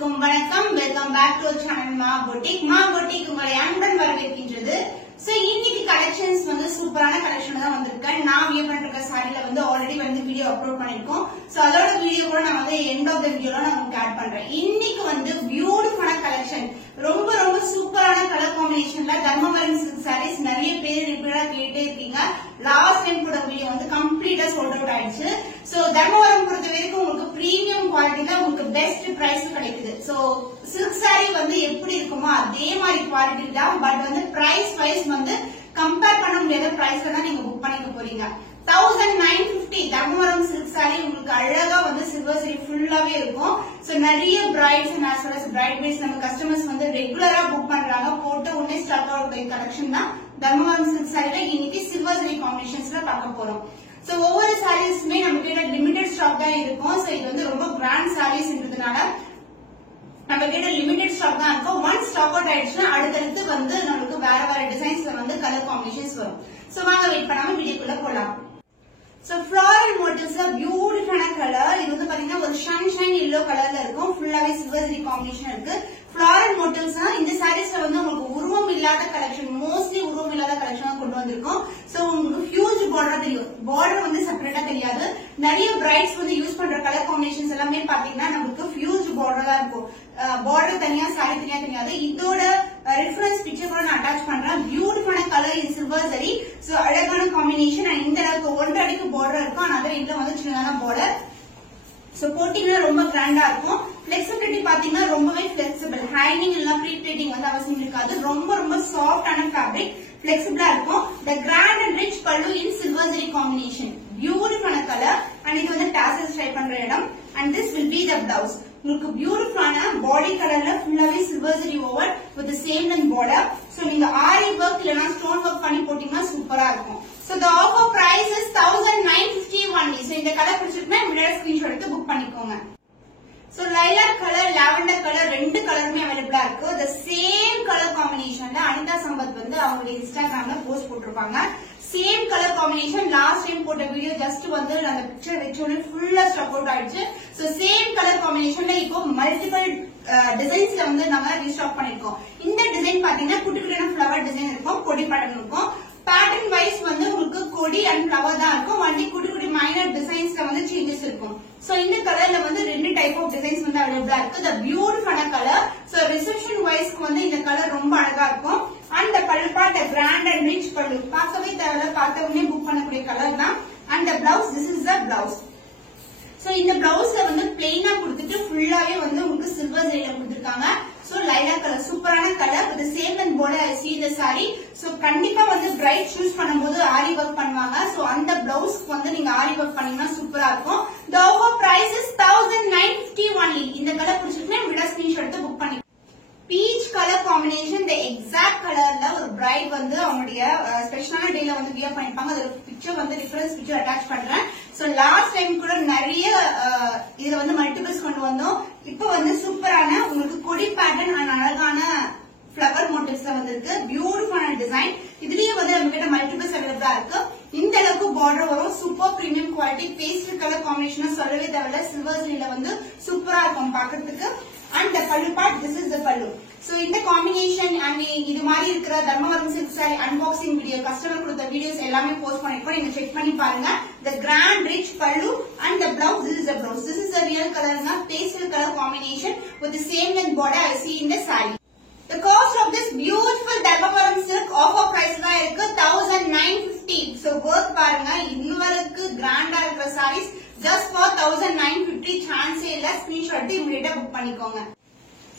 அனைவருக்கும் வணக்கம். Welcome back to channel மா பொட்டிக். மா பொட்டிக் உங்களை அன்புடன் வரவேற்கின்றது. சோ இன்னைக்கு கலெக்ஷன்ஸ் வந்து சூப்பரான கலெக்ஷன் தான் வந்திருக்கேன். நான் வியர் பண்ணிருக்க சாரில வந்து ஆல்ரெடி வந்து வீடியோ அப்லோட் பண்ணிருக்கோம். சோ அதோட வீடியோ கூட நான் வந்து எண்ட் ஆஃப் த வீடியோல நான் உங்களுக்கு ஆட் பண்றேன். இன்னைக்கு வந்து பியூட்டிஃபுல்லான கலெக்ஷன், ரொம்ப ரொம்ப சூப்பரான கலர் காம்பினேஷன்ல தர்மவரம் சில்க் சாரீஸ் நிறைய பேர் ரிப்பீட்டடா கேட்டே இருக்கீங்க. லாஸ்ட் டைம் கூட வீடியோ வந்து கம்ப்ளீட்டா சோல்ட் அவுட் ஆயிடுச்சு. சோ தர்மவரம் பொறுத்த வரைக்கும் உங்களுக்கு பிரீமியம் குவாலிட்டில உங்களுக்கு பெஸ்ட் பிரைஸ் கிடைக்குது. சோ சில்க் சாரி வந்து எப்படி இருக்குமோ அதே மாதிரி குவாலிட்டி தான், பட் வந்து பிரைஸ் வைஸ் வந்து கம்பேர் பண்ண முடியாத பிரைஸ்ல தான் நீங்க புக் பண்ணிக்க போறீங்க. 1950 தர்மவரம் சில்க் சாரி உங்களுக்கு அழகா வந்து சில்வர் சாரி ஃபுல்லாவே இருக்கும். சோ நிறைய brides and as well as பிரைட்மேட்ஸ் நம்ம கஸ்டமர்ஸ் வந்து ரெகுலரா புக் பண்றாங்க. போட்டு உடனே ஸ்டாக் அவுட் கலெக்ஷன் தான் தர்மவரம் சில்க் சாரில இன்னைக்கு சில்வர் சாரி காம்பினேஷன்ஸ்ல பார்க்க போறோம். சோ ஒவ்வொரு சாரீஸ்மே நம்ம கிட்ட லிமிடெட் ஸ்டாக் தான் இருக்கும். சோ இது வந்து ரொம்ப கிராண்ட் சாரீஸ்ன்றதுனால நம்ம கிட்ட லிமிடெட் ஸ்டாக் தான் இருக்கும். ஒன் ஸ்டாக் அவுட் ஆயிடுச்சுன்னா அடுத்தடுத்து வந்து நமக்கு வேற வேற டிசைன்ஸ்ல வந்து கலர் காம்பினேஷன்ஸ் வரும். சோ வாங்க வெயிட் பண்ணாம வீடியோக்குள்ள போலாம். சோ ஃப்ளாரல் மோட்டிவ்ஸ்ல பியூட்டிஃபுல்லான கலர். இது வந்து பாத்தீங்கன்னா ஒரு சன்ஷைன் yellow கலர்ல இருக்கும். ஃபுல்லாவே சில்வர் ஜரி காம்பினேஷன் இருக்கு. ஃப்ளாரல் மோட்டிவ்ஸ் இந்த சாரீஸ்ல வந்து உங்களுக்கு உருவம் இல்லாத கலெக்ஷன், மோஸ்ட்லி உருவம் இல்லாத கலெக்ஷன் கொண்டு வந்திருக்கோம். சோ உங்களுக்கு ஹியூஜ் பார்டர் தெரியும், பார்டர் வந்து செப்பரேட்டா தெரியாது. நிறைய பிரைட்ஸ் வந்து யூஸ் பண்ற கலர் காம்பினேஷன்ஸ் எல்லாமே பாத்தீங்கன்னா நமக்கு ஹியூஜ் பார்டர் தான் இருக்கும். பார்டர் தனியா சாரி தனியா தெரியாது. இதோட ரெஃபரன்ஸ் பிக்சர் கூட நான் அட்டாச் பண்றேன். பியூட்டிஃபுல்லான கலர் இது சில்வர் ஜரி. சோ அழகான காம்பினேஷன். இந்த அளவுக்கு 1.5 அடிக்கு பார்டர் இருக்கும். அதனால இதுல வந்து சின்னதான பார்டர். சோ போட்டிங்கன்னா ரொம்ப கிராண்டா இருக்கும். பிளெக்சிபிலிட்டி பாத்தீங்கன்னா ரொம்பவே பிளெக்சிபிள். ஹைனிங் எல்லாம் ப்ரீ பிளேட்டிங் வந்து அவசியம் இருக்காது. ரொம்ப ரொம்ப சாஃப்டான ஃபேப்ரிக், பிளெக்சிபிளா இருக்கும். த கிராண்ட் அண்ட் ரிச் பல்லு இன் சில்வர் ஜரி காம்பினேஷன். பியூட்டிஃபுல்லான கலர். அண்ட் இது வந்து டாசல்ஸ் ட்ரை பண்ற இடம். And this will be the blouse. உங்களுக்கு பியூட்டிஃபுல்லான பாடி கலர்ல ஃபுல்லாவே silver zari over with same length border. So நீங்க ஆரி ஒர்க் இல்லனா ஸ்டோன் ஒர்க் பண்ணி போட்டீங்கன்னா சூப்பரா இருக்கும். So the offer price is 1950 only. So இந்த கலர் பிடிச்சிருக்குன்னா இமிடியேட் ஸ்கிரீன்ஷாட் எடுத்து புக் பண்ணிக்கோங்க. So lilac color, lavender color ரெண்டு கலருமே அவைலபிளா இருக்கு. The same color combinationல Anitha Sampath வந்து அவங்களுடைய இன்ஸ்டாகிராம்ல போஸ்ட் போட்டிருப்பாங்க. Same colour combination. Last time போட்ட வீடியோ ஜஸ்ட் வந்து அந்த பிக்சர் வச்சோட ஃபுல்லா ஸ்டாக் அவுட் ஆயிடுச்சு. சோ சேம் கலர் காம்பினேஷன்ல இப்போ மல்டிபிள் டிசைன்ஸ்ல வந்து நாங்க ரீஸ்டாக் பண்ணிருக்கோம். இந்த டிசைன் பாத்தீங்கன்னா குட்டி குட்டியான ஃபிளவர் டிசைன் இருக்கும், கொடி பேட்டர்ன் இருக்கும். பேட்டர்ன் வைஸ் வந்து உங்களுக்கு கொடி அண்ட் ஃபிளவர் தான் இருக்கும். வண்டி குட்டி குட்டி மைனர் டிசைன்ஸ்ல வந்து சேஞ்சஸ் இருக்கும். சோ இந்த கலர்ல வந்து ரெண்டு டைப் ஆஃப் டிசைன்ஸ் வந்து அவைலபிளா இருக்கு. த பியூட்டிஃபுல்லான கலர். சோ ரிசப்ஷன் வைஸ்க்கு வந்து இந்த கலர் ரொம்ப அழகா இருக்கும். அண்ட் பல்லு பார்ட் கிராண்ட் அண்ட் ரிச் பல்லு. பார்க்கவே தேவையில்ல, பார்த்த உடனே புக் பண்ணக்கூடிய கலர் தான். And the blouse, this is the blouse. So இந்த பிளவுஸ்ல வந்து பிளெயினா கொடுத்துட்டு ஃபுல்லாவே வந்து உங்களுக்கு சில்வர் ஜரியில கொடுத்திருக்காங்க. சோ லைலாக் கலர், சூப்பரான colour with same and border I see the saree. So கண்டிப்பா வந்து பிரைட் சூஸ் பண்ணும்போது ஆரி ஒர்க் பண்ணுவாங்க. சோ அந்த பிளவுஸ்க்கு வந்து நீங்க ஆரி ஒர்க் பண்ணீங்கன்னா சூப்பரா இருக்கும். The offer price is 1950 only. இந்த கலர் பிடிச்சிருக்குன்னா விட ஸ்கிரீன்ஷாட் எடுத்து புக் பண்ணி. பீச் கலர் காம்பினேஷன், இந்த எக்ஸாக்ட் கலர்ல ஒரு பிரைட் வந்து அவங்களுடைய ஸ்பெஷலான டேல வந்து வியர் பண்ணிருப்பாங்க. அதோட பிக்சர் வந்து ரெஃபரன்ஸ் பிக்சர் அட்டாச் பண்றேன். சோ லாஸ்ட் டைம் கூட நிறைய இதுல வந்து மல்டிபிள்ஸ் கொண்டு வந்தோம். இப்ப வந்து சூப்பரான உங்களுக்கு கொடி பேட்டர்ன் அண்ட் அழகான ஃபிளவர் மோட்டிவ்ஸ்ல வந்திருக்கு. பியூட்டிஃபுல்லான டிசைன். இதுலயே வந்து நம்ம கிட்ட மல்டிபிள்ஸ் அவைலபிளா இருக்கு. இந்த அளவுக்கு பார்டர் வரும். Super premium quality. Pastel colour combination சொல்லவே தேவையில்ல. சில்வர் ஜரியில வந்து சூப்பரா இருக்கும் பாக்கிறதுக்கு. And the pallu part, this is the pallu. So இந்த காம்பினேஷன் அண்ட் இது மாதிரி இருக்கிற Dharmavaram silk sari unboxing video, customer கொடுத்த வீடியோஸ் எல்லாமே போஸ்ட் பண்ணிருக்கோம். நீங்க செக் பண்ணி பாருங்க. The grand rich pallu and the blouse, this is the blouse. This is the real color na pastel color combination with the same length border I see in the saree. The cost of this beautiful தர்மவரம் silk offer price தான் இருக்கு 1950. So work பாருங்க. இவங்களுக்கு கிராண்டா இருக்கிற sarees just for 1950. Chance இல்ல. Screenshot இமிடியேட்டா book பண்ணிக்கோங்க.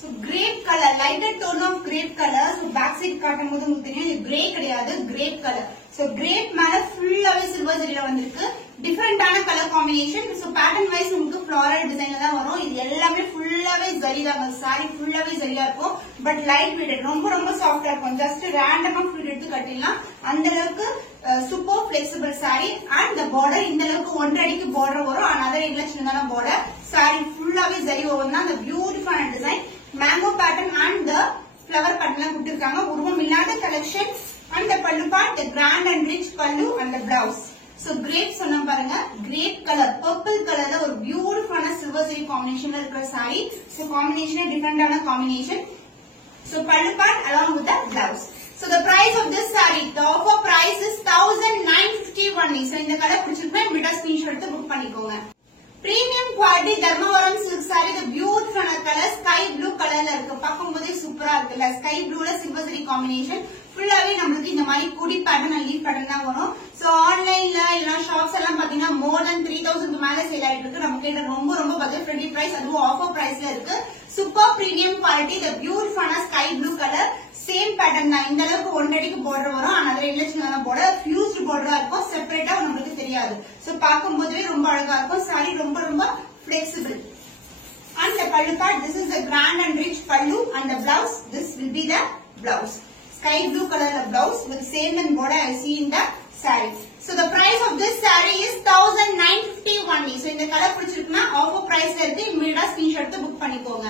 So grape color, lighter tone of grape color. So back side காட்டும் போது உங்களுக்கு தெரியும் இது கிரே கிடையாது, grape color. So grape மேல ஃபுல்லாவே சில்வர் ஜரியில வந்திருக்கு. டிஃபரெண்டான colour combination. So pattern wise உங்களுக்கு ஃபிளாரல் டிசைன்ல தான் வரும். இது எல்லாமே ஃபுல்லாவே ஜரி தான். சாரி ஃபுல்லாவே ஜரியா இருக்கும். பட் லைட் வெயிட், ரொம்ப ரொம்ப சாஃப்டா இருக்கும். ஜஸ்ட் ரேண்டமா ஃபுல் எடுத்து கட்டிடலாம். அந்த அளவுக்கு super flexible sorry. And the border இந்த அளவுக்கு 1.5 அடிக்கு பார்டர் வரும். அதர் இதுல சின்னதான பார்டர். சாரி ஃபுல்லாவே ஜரி ஓவர் தான். அந்த பியூட்டிஃபுல்லான design, mango pattern and the flower pattern கொடுத்திருக்காங்க. உருவம் இல்லாத collection. And the pallu part, the grand and rich pallu and the blouse. So crepe சொன்ன பாருங்க, கிரேப் கலர் பர்பிள் கலர்ல ஒரு பியூட்டிஃபுல்லான சில்வர் ஜரி காம்பினேஷன்ல இருக்கிற சாரி. சோ காம்பினேஷன் டிஃபரெண்டான combination. So pallu part along with the blouse. So the price of this saree, the offer price is 1950 only. So இந்த colour பிடிச்சிருந்தா இமிடியா ஸ்கிரீன்ஷாட் எடுத்து புக் பண்ணிக்கோங்க. Premium quality Dharmavaram silk saree, the beautiful color sky blue colorல இருக்கு. பாக்கும்போதே சூப்பரா இருக்குல்ல. Sky blueல silver zari combination. ஃபுல்லாவே நமக்கு இந்த மாதிரி குடி பேட்டர்ன் அண்ட் லீஃப் பேட்டர்ன் தான் வரும். சோ ஆன்லைன்ல இல்ல ஷாப்ஸ் எல்லாம் பாத்தீங்கன்னா more than 3000 க்கு மேல சேல் ஆயிட்டு இருக்கு. நமக்கு இது ரொம்ப ரொம்ப பட்ஜெட் ஃப்ரெண்ட்லி பிரைஸ், அதுவும் ஆஃபர் பிரைஸ்ல இருக்கு. Super premium quality, the beautiful sky blue color, same pattern தான். இந்த அளவுக்கு ஒன்றடிக்கு border வரும். ஆனா அதுல இல்ல சின்னதா border, fused border இருக்கும். செப்பரேட்டா நமக்கு தெரியாது. சோ பாக்கும்போதே ரொம்ப அழகா இருக்கும். saree ரொம்ப ரொம்ப flexible. And the pallu part, this is a grand and rich pallu, and the blouse, this will be the blouse. Sky blue color blouse with same and border I see in the saree. So the price of this saree is 1950 only. So இந்த colour பிடிச்சிருக்குன்னா offer பிரைஸ்ல இருக்கு. இமிடியா screenshot எடுத்து book பண்ணிக்கோங்க.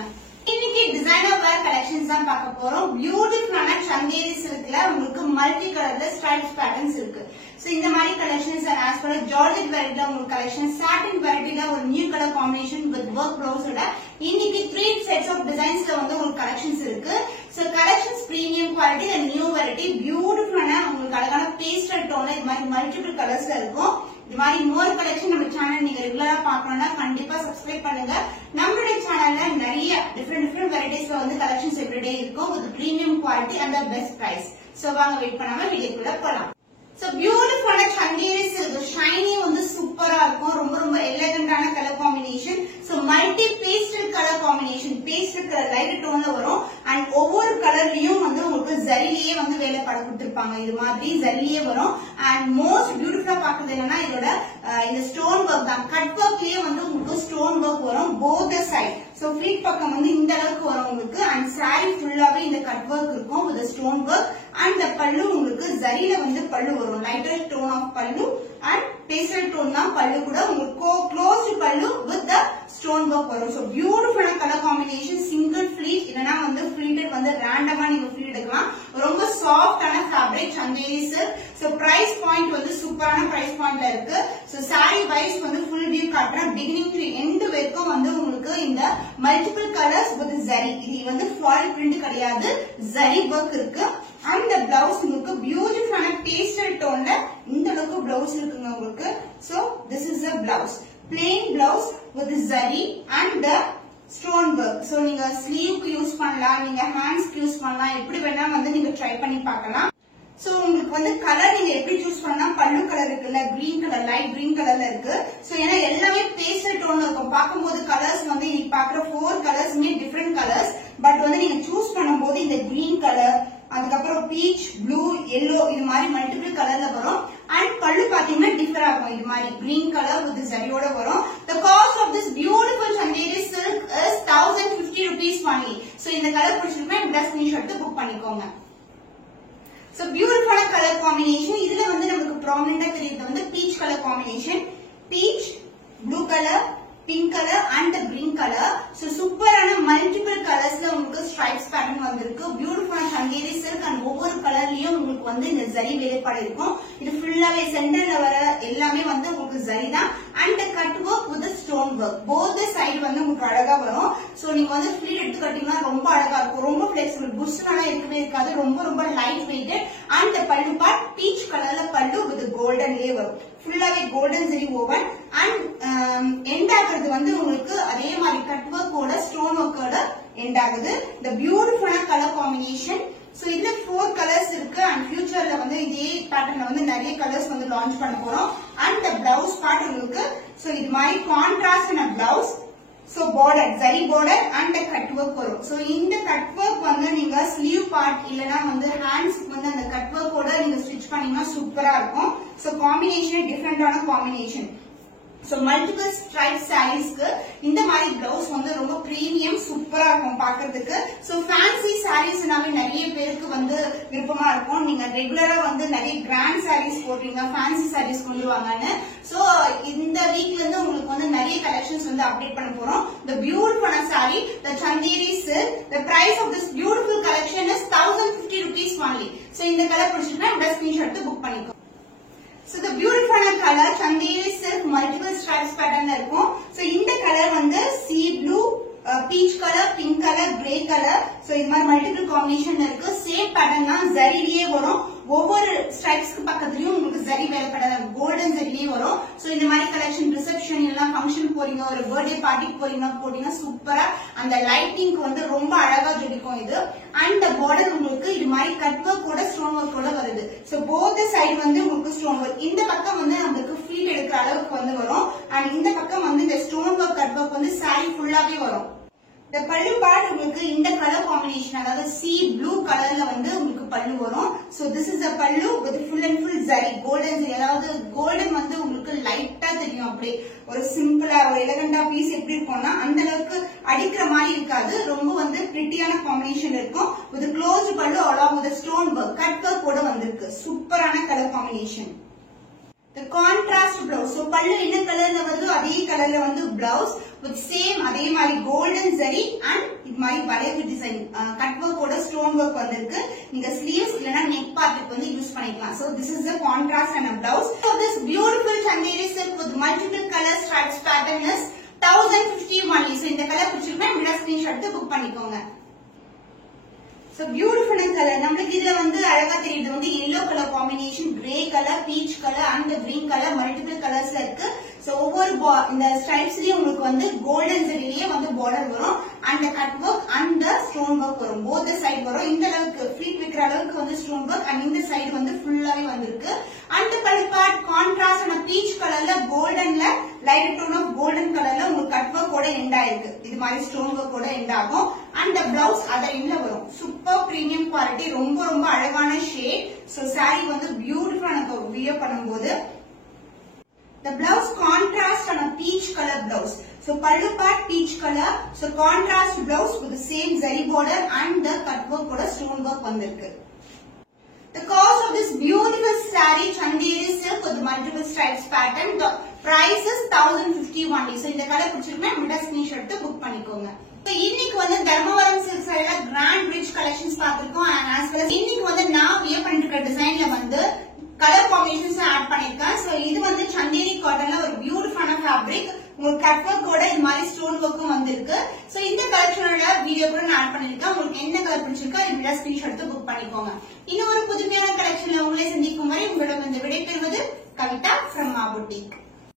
இன்னைக்கு designer வேர் collections தான் பார்க்க போறோம். பியூட்டிஃபுல்லான சந்தேரி சில்க்ல உங்களுக்கு மல்டி கலர்ல ஸ்ட்ரைப்ஸ் பேட்டர்ன்ஸ் இருக்கு. சோ இந்த மாதிரி collections and as well georgette வெரைட்டில உங்களுக்கு கலெக்ஷன், சாட்டின் வெரைட்டில ஒரு new colour combination with work ப்ளவுஸோட இன்னைக்கு 3 செட்ஸ் ஆஃப் டிசைன்ஸ்ல வந்து உங்களுக்கு கலெக்ஷன்ஸ் இருக்கு. So collections premium quality and new variety, பியூட்டிஃபுல்லான உங்களுக்கு அழகான பேஸ்டல் டோன்ல இது மாதிரி மல்டிபிள் கலர்ஸ்ல இருக்கும். இது மாதிரி மோர் கலெக்ஷன் நம்ம சேனல் நீங்க ரெகுலரா பார்க்கணும்னா கண்டிப்பா சப்ஸ்கிரைப் பண்ணுங்க. நம்மளுடைய சேனல்ல நிறைய டிஃபரெண்ட் வெரைட்டிஸ்ல வந்து கலெக்ஷன்ஸ் எவ்ரிடே இருக்கும் with premium quality and best price. So வாங்க வெயிட் பண்ணாம வீடியோக்குள்ள போலாம். So beautiful chanderi silk, shiny வந்து சூப்பரா இருக்கும். ரொம்ப ரொம்ப எலிகண்டான colour combination. So multi pastel color combination, pastel color light tone ல வரும். and ஒவ்வொரு கலர்லயும் வந்து உங்களுக்கு ஜரியிலே வந்து வேலை பட கொடுத்திருப்பாங்க. இது மாதிரி ஜரியிலே வரும். and most beautiful பாக்குறது என்னன்னா இதோட இந்த ஸ்டோன் வர்க் தான். கட் வர்க்லயே வந்து உங்களுக்கு ஸ்டோன் வர்க் வரும் both the side. So pleat பக்கம் வந்து இந்த அளவுக்கு வரும் உங்களுக்கு. and saree ஃபுல்லாவே இந்த கட் வர்க் இருக்கும் with the stone work. and the pallu உங்களுக்கு ஜரியில வந்து பல்லு வரும். lighter tone of pallu and pastel tone தான் பல்லு கூட உங்களுக்கு closed pallu with the stone work வரும். so beautiful color combination, single fleet இல்லனா வந்து fleeted வந்து randomly நீங்க fleet எடுக்கலாம். ரொம்ப soft ஆன fabric chanderi silk. so price point வந்து சூப்பரான price pointல இருக்கு. so saree wise வந்து full view காட்டுறேன். beginning to end வரைக்கும் வந்து உங்களுக்கு இந்த multiple colors with zari, இது வந்து floral print கிடையாது, zari work இருக்கு. and the blouse உங்களுக்கு beautiful pastel tone ல இந்த அளவுக்கு blouse இருக்குங்க உங்களுக்கு. so this is the blouse, plain blouse with zari and the stone work. so நீங்க sleeve க்கு யூஸ் பண்ணலாம், நீங்க hands க்கு யூஸ் பண்ணலாம், எப்படி வேணா வந்து நீங்க ட்ரை பண்ணி பார்க்கலாம். சோ உங்களுக்கு வந்து கலர் நீங்க எப்படி சூஸ் பண்ணலாம், பல்லு கலர் இருக்குல்ல, கிரீன் கலர், லைட் கிரீன் கலர்ல இருக்கு. சோ ஏன்னா எல்லாமே பேஸ்டல் டோன்ல இருக்கும். பாக்கும்போது கலர்ஸ் வந்து நீங்க பாக்குற 4 கலர்ஸ்மே டிஃபரெண்ட் கலர்ஸ். பட் வந்து நீங்க சூஸ் பண்ணும்போது இந்த கிரீன் கலர், அதுக்கப்புறம் பீச், ப்ளூ, yellow இது மாதிரி மல்டிபிள் கலர்ல வரும். and பல்லு பாத்தீங்கன்னா டிஃபர் ஆகும். இது மாதிரி கிரீன் கலர் வித் ஜரியோட வரும். the cost of this beautiful chanderi silk is 1050 rupees only. so இந்த கலர் பிடிச்சிருந்தா இந்த ஸ்கிரீன்ஷாட் எடுத்து புக் பண்ணிக்கோங்க. so beautiful color combination. இதுல வந்து நமக்கு prominent தெரியுது வந்து peach color combination, peach, blue color, pink color and the green color. so சூப்பரான மல்டிபிள் கலர்ஸ்ல உங்களுக்கு ஸ்ட்ரைப்ஸ் பேட்டர்ன் வந்திருக்கு. பியூட்டிஃபுல்லான chanderi silk and ஒவ்வொரு கலர்லயும் உங்களுக்கு வந்து இந்த ஜரி வேலைப்பாடு இருக்கும். இது ஃபுல்லாவே சென்டர்ல வர எல்லாமே வந்து உங்களுக்கு ஜரி தான். and the cut work with the stone work, both the side வந்து உங்களுக்கு அழகா வரும். so நீங்க வந்து ஃப்ளீட் எடுத்து கட்டிங்கன்னா ரொம்ப அழகா இருக்கும். ரொம்ப flexible, புஷ்னால இருக்கவே இருக்காது. ரொம்ப ரொம்ப light weighted. and the pallu part peach கலர்ல பல்லு with golden லே வரும். ஃபுல்லாவே golden zari woven. and end ஆகுறது வந்து உங்களுக்கு அதே மாதிரி கட் வர்க்கோட ஸ்டோன் வர்க்கோட எண்ட் ஆகுது. the beautiful color combination. so இதுல 4 கலர்ஸ் இருக்கு. and futureல வந்து இதே பேட்டர்ன்ல வந்து நிறைய கலர்ஸ் வந்து லான்ச் பண்ண போறோம். and the blouse part உங்களுக்கு so இது மாதிரி கான்ட்ராஸ்ட் ஆன blouse. so border, zari border and the cut work வரும். so இந்த cut work வந்து நீங்க sleeve part இல்லனா வந்து hands வந்து அந்த cut work ஓட நீங்க ஸ்டிட்ச் பண்ணீங்கன்னா சூப்பரா இருக்கும். so combination டிஃபரண்டான combination. so multiple stripes sarees க்கு இந்த மாதிரி blouse வந்து ரொம்ப பிரீமியம் சூப்பரா இருக்கும் பார்க்கிறதுக்கு. so fancy sarees நாவே நிறைய பேருக்கு வந்து விருப்பமா இருக்கும். நீங்க ரெகுலரா வந்து நிறைய grand sarees போடுறீங்க, fancy sarees கொண்டு வாங்கன்னு. so இந்த வீக்ல இருந்து உங்களுக்கு வந்து நிறைய கலெக்ஷன்ஸ் வந்து அப்டேட் பண்ண போறோம். the beautiful saree, the chanderi silk, the price of this beautiful collection is 1050 rupees only. so இந்த கலர் பிடிச்சிருந்தா இந்த ஸ்கிரீன்ஷாட் எடுத்து புக் பண்ணிக்கோ. So the beautiful color Chanderi silk multiple stripes pattern இருக்கும். So இந்த கலர் வந்து sea blue, peach color, pink color, grey color. So இது மாதிரி multiple combination இருக்கு. Same pattern தான் ஜரியிலே வரும். ஒவ்வொரு ஸ்ட்ரைப்ஸ்க்கு பக்கத்துலயும் உங்களுக்கு ஜரி வேலைப்படாத கோல்டன் ஜரியிலே வரும். சோ இந்த மாதிரி கலெக்ஷன் ரிசப்ஷன் எல்லாம் ஃபங்க்ஷன் போறீங்க, ஒரு பர்த்டே பார்ட்டிக்கு போட்டீங்கன்னா சூப்பரா அந்த லைட்டிங்க்கு வந்து ரொம்ப அழகா ஜொலிக்கும் இது. அண்ட் பார்டர் உங்களுக்கு இது மாதிரி கட் ஒர்க்கோட ஸ்டோன் ஒர்க்கோட வருது. சோ போத் சைடு வந்து உங்களுக்கு ஸ்டோன் ஒர்க். இந்த பக்கம் வந்து நமக்கு ஃப்ளீட் எடுக்கிற அளவுக்கு வந்து வரும். அண்ட் இந்த பக்கம் வந்து இந்த ஸ்டோன் ஒர்க் கட் ஒர்க் வந்து சாரி ஃபுல்லாவே வரும். இந்த பல்லு பார்ட் உங்களுக்கு இந்த கலர் காம்பினேஷன், அதாவது சி ப்ளூ கலர்ல வந்து உங்களுக்கு பல்லு வரும். சோ திஸ் இஸ் த பல்லு with full and full zari, golden zari. அதாவது கோல்டன் வந்து உங்களுக்கு லைட்டா தெரியும், அப்படியே ஒரு சிம்பிளா ஒரு எலகண்டா பீஸ் எப்படி இருக்கும்னா அந்த அளவுக்கு அடிக்கிற மாதிரி இருக்காது, ரொம்ப வந்து பிரிட்டியான காம்பினேஷன் இருக்கும். வித் க்ளோஸ் பல்லு along with stone work cut work கூட வந்திருக்கு. சூப்பரான colour combination. The contrast blouse. So pallu enna color la varudho adhe color la vandu blouse with same adhe mari golden zari and it mari ballet design cut work oda stone work vandirukku. Neenga sleeves illana neck part ku vandu use panikalam. So this is the contrast and a blouse. So this beautiful Chanderi silk with multiple color stripes pattern is 1050 only. So இந்த color பிடிச்சிருந்தா இந்த screenshot எடுத்து book பண்ணிக்கோங்க. So beautiful color. நமக்கு இதுல வந்து அழகா தெரியுது வந்து yellow color combination, grey color, peach color and green color multiple colors-ல இருக்கு. So ஒவ்வொரு இந்த stripes-லயே உங்களுக்கு வந்து golden zari-லயே வந்து border வரும் and the cut work and the stone work வரும். both the side வரும். இந்த அளவுக்கு ஃப்ளீட் வைக்கிற அளவுக்கு வந்து stone work and இந்த side வந்து ஃபுல்லாவே வந்திருக்கு. and the color part contrast and peach color-ல golden-ல light tone of golden color-ல உங்களுக்கு cut work ஓட end ஆயிருக்கு. இது மாதிரி stone work ஓட end ஆகும். and the blouse other end-ல வரும். super premium quality, ரொம்ப ரொம்ப அழகான shade. so saree வந்து beautiful ஆன wear பண்ணும்போது. The blouse contrast on a peach color blouse. So pallu part peach color. So contrast blouse with the same zari border and the cut work oda stone work vandirukku. The cost of this beautiful saree Chanderi silk with multiple stripes pattern. The price is 1050 only. So இந்த colour பிடிச்சிருந்தா இந்த screenshot எடுத்து book பண்ணிக்கோங்க. So இன்னைக்கு வந்து தர்மவரம் silk saree grand rich collections பார்த்திருக்கோம். and as well as இன்னைக்கு வந்து நான் வியர் பண்ணிருக்கிற டிசைன்ல வந்து கலர் காம்பினேஷன்ஸ் ஆட் பண்ணிருக்கேன். சோ இது வந்து சந்தேரி காட்டன்ல ஒரு பியூட்டிஃபுல்லான ஃபேப்ரிக். உங்களுக்கு கட் ஒர்க்கோட இந்த மாதிரி ஸ்டோன் ஒர்க்கும் வந்திருக்கு. சோ இந்த கலெக்ஷனோட வீடியோ கூட நான் ஆட் பண்ணிருக்கேன். உங்களுக்கு என்ன கலர் பிடிச்சிருக்கோ இந்த ஸ்கிரீன்ஷாட் எடுத்து புக் பண்ணிக்கோங்க. இன்னும் ஒரு புதுமையான கலெக்ஷன்ல உங்களை சந்திக்கும் வரை உங்களிடம் இந்த விடை பெறுவது கவிதா from Ma Boutique.